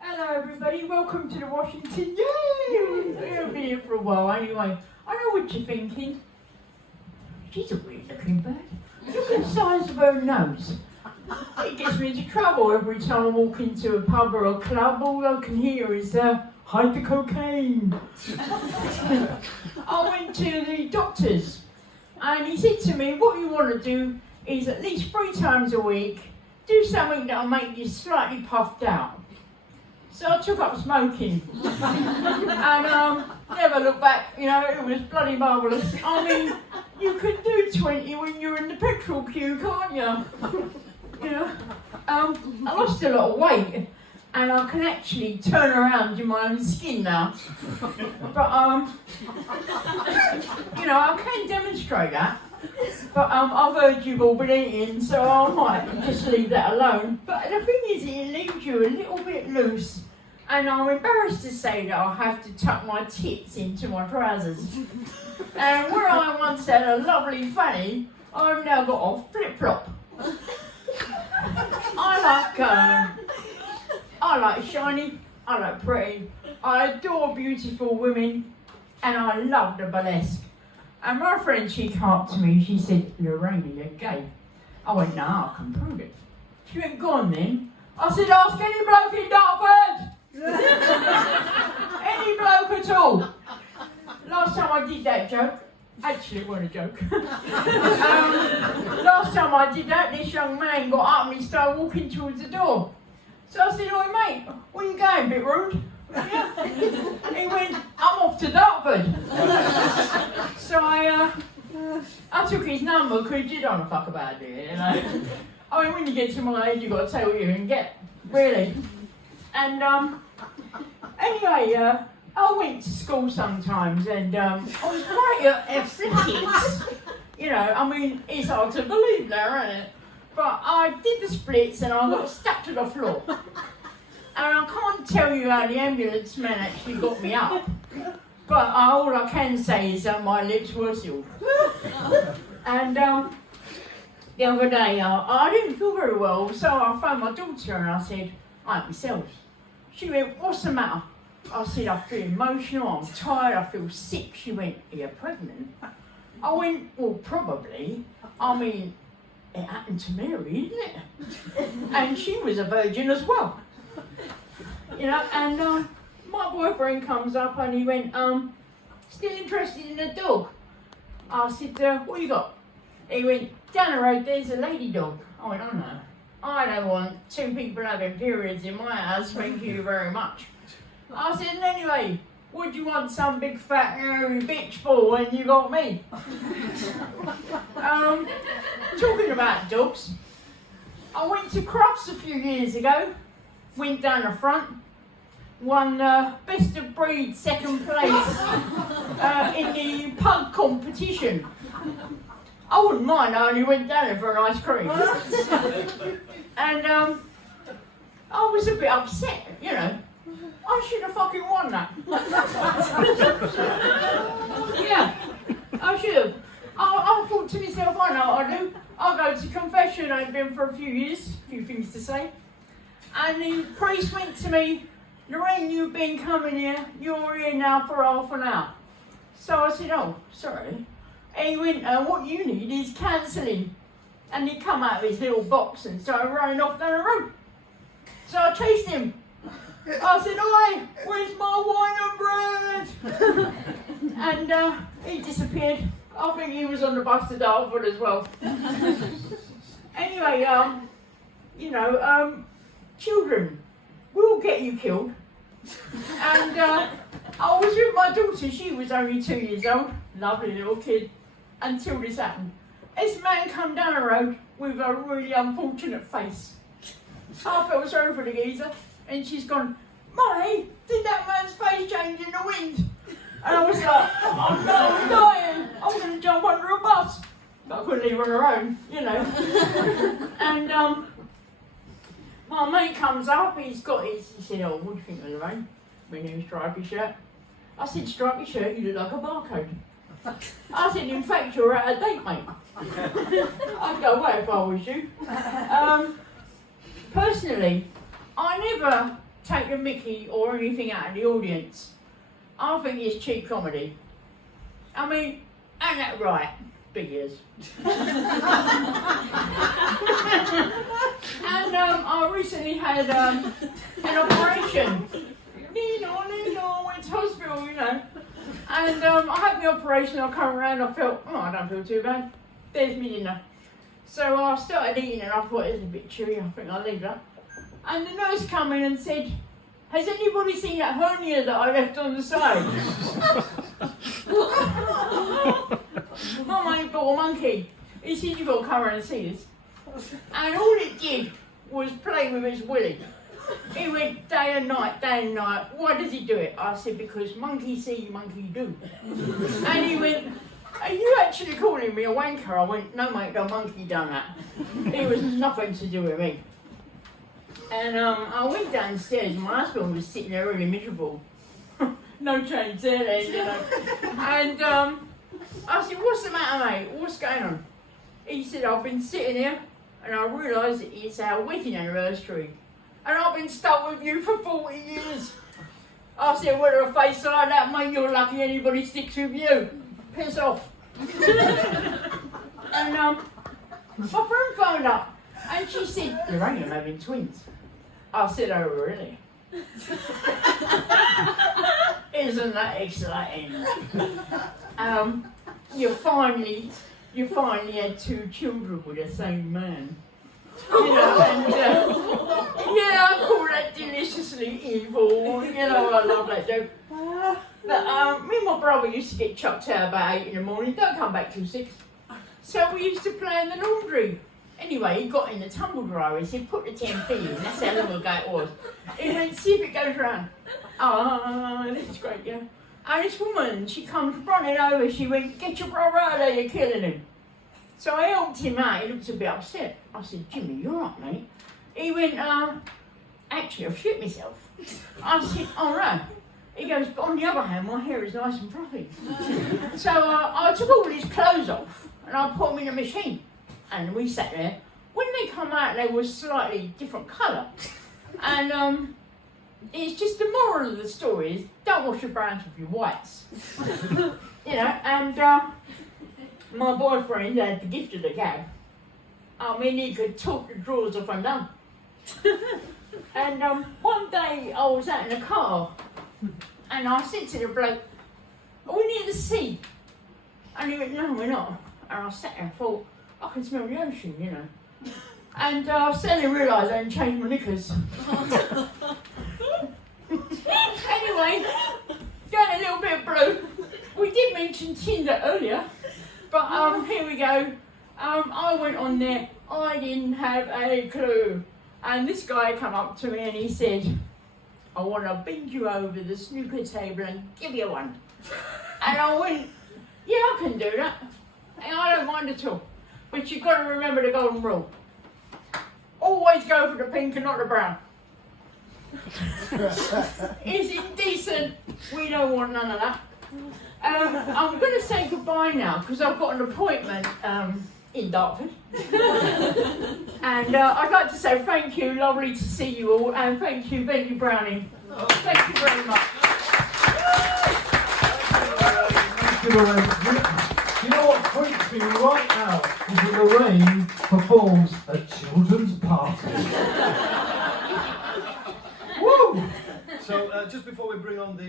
Hello everybody, welcome to the Washington. Yay! We've been here for a while anyway. I know what you're thinking. She's a weird looking bird. Look at the size of her nose. It gets me into trouble every time I walk into a pub or a club. All I can hear is hide the cocaine. I went to the doctor's and he said to me, what you want to do is at least 3 times a week do something that'll make you slightly puffed out. So I took up smoking and never looked back, you know, it was bloody marvellous. I mean, you can do 20 when you're in the petrol queue, can't you? You know, I lost a lot of weight and I can actually turn around in my own skin now. But, you know, I can demonstrate that. But I've heard you've all been eating, so I might just leave that alone. But the thing is, it leaves you a little bit loose. And I'm embarrassed to say that I have to tuck my tits into my trousers. And where I once had a lovely fanny, I've now got a flip-flop. I like shiny, I like pretty, I adore beautiful women, and I love the burlesque. And my friend, she came up to me, she said, Lorraine, you're gay. I went, no, I can prove it. She went, go on then. I said, ask any bloke in Dartford. Any bloke at all. Last time I did that joke, actually it wasn't a joke. Last time I did that, this young man got up and he started walking towards the door. So I said, oi mate, where you going, bit rude? Yeah. He went, I'm off to Dartford. So I took his number because you don't want to fuck about it, you know. I mean, when you get to my age, you've got to tell what you can get, really. And anyway, I went to school sometimes and I was quite athletics. You know, I mean, it's hard to believe now, isn't it? But I did the splits and I got stuck to the floor. And I can't tell you how the ambulance man actually got me up. But all I can say is that my lips were sealed. And the other day, I didn't feel very well, so I phoned my daughter and I said, I hate myself. She went, what's the matter? I said, I feel emotional, I'm tired, I feel sick. She went, are you pregnant? I went, well, probably. I mean, it happened to Mary, didn't it? And she was a virgin as well. You know, and my boyfriend comes up and he went, still interested in a dog? I said, what you got? He went, down the road there's a lady dog. I went, oh no, I don't want 2 people having periods in my house, thank you very much. I said, anyway, what do you want some big fat hairy bitch for when you got me? Talking about dogs, I went to Crufts a few years ago, went down the front, won best of breed 2nd place in the pug competition. I wouldn't mind, I only went down there for an ice cream. And I was a bit upset, you know. I should have fucking won that. Yeah, I should have. I thought to myself, I know what I do. I'll go to confession, I ain't been for a few years, a few things to say. And the priest went to me, Lorraine, you've been coming here, you're here now for half an hour. So I said, oh, sorry. And he went, what you need is counselling. And he come out of his little box and started running off down the road. So I chased him. I said, oi, where's my wine and bread? And he disappeared. I think he was on the bus to Dartford as well. Anyway, you know, children will get you killed. And I was with my daughter, she was only 2 years old, lovely little kid, until this happened. This man come down the road with a really unfortunate face. I felt sorry for the geezer, and she's gone, Mummy, did that man's face change in the wind? And I was like, oh no, I'm dying, I'm going to jump under a bus. But I couldn't leave her alone, you know. And my mate comes up, he said, oh, what do you think of Lorraine? My new stripy shirt. I said, stripy shirt, you look like a barcode. I said, in fact, you're out of date, mate. I'd go away if I was you. Personally, I never take the mickey or anything out of the audience. I think it's cheap comedy. I mean, ain't that right? Big ears. And I recently had an operation. Went to hospital, you know. And I had the operation, I come around, I felt, oh, I don't feel too bad. There's me dinner. So I started eating and I thought it was a bit chewy, I think I'll leave that. And the nurse came in and said, has anybody seen that hernia that I left on the side? My mate bought a monkey. He said, you've got to come around and see this. And all it did was play with its willy. He went day and night, day and night. Why does he do it? I said, because monkey see, monkey do. And he went, are you actually calling me a wanker? I went, no mate, the monkey done that. It was nothing to do with me. And I went downstairs and my husband was sitting there really miserable. No change there then, you know. And I said, what's the matter, mate? What's going on? He said, I've been sitting here and I realised it's our wedding anniversary. And I've been stuck with you for 40 years. I said, with a face like that, mate, you're lucky anybody sticks with you. Piss off. And my friend phoned up and she said, Lorraine, I'm having twins. I said, oh, really? Isn't that exciting? You finally had 2 children with the same man. You know, and yeah, I call that deliciously evil. You know, I love that joke. But me and my brother used to get chucked out about 8 in the morning, don't come back till 6. So we used to play in the laundry. Anyway, he got in the tumble dryer, he said, put the 10p in, that's how long ago it was. He went, see if it goes round. Oh, this is great, yeah. And this woman, she comes running over, she went, get your brother out of there, you're killing him. So I helped him out, he looked a bit upset. I said, Jimmy, you're right, mate. He went, actually, I've shit myself. I said, all right. He goes, but on the other hand, my hair is nice and fluffy. So I took all his clothes off and I put them in the machine. And we sat there. When they come out, they were slightly different colour. And it's just the moral of the story is don't wash your browns with your whites. You know, and my boyfriend had the gift of the gab. I mean, he could talk the drawers off and down. And one day I was out in the car and I said to the bloke, are we near the sea? And he went, no, we're not. And I sat there and thought, I can smell the ocean, you know. And I suddenly realised I hadn't changed my knickers. Anyway, going a little bit blue. We did mention Tinder earlier, but here we go. I went on there, I didn't have a clue. And this guy came up to me and he said, I want to bend you over the snooker table and give you one. And I went, yeah, I can do that. And I don't mind at all. But you've got to remember the golden rule. Always go for the pink and not the brown. It's indecent. We don't want none of that. I'm going to say goodbye now because I've got an appointment in Dartford. And I'd like to say thank you, lovely to see you all, and thank you, Benny Browning. Thank you very much. Thank you, Lorraine. You know what freaks me right now is that Lorraine performs a children's party. Woo! So just before we bring on the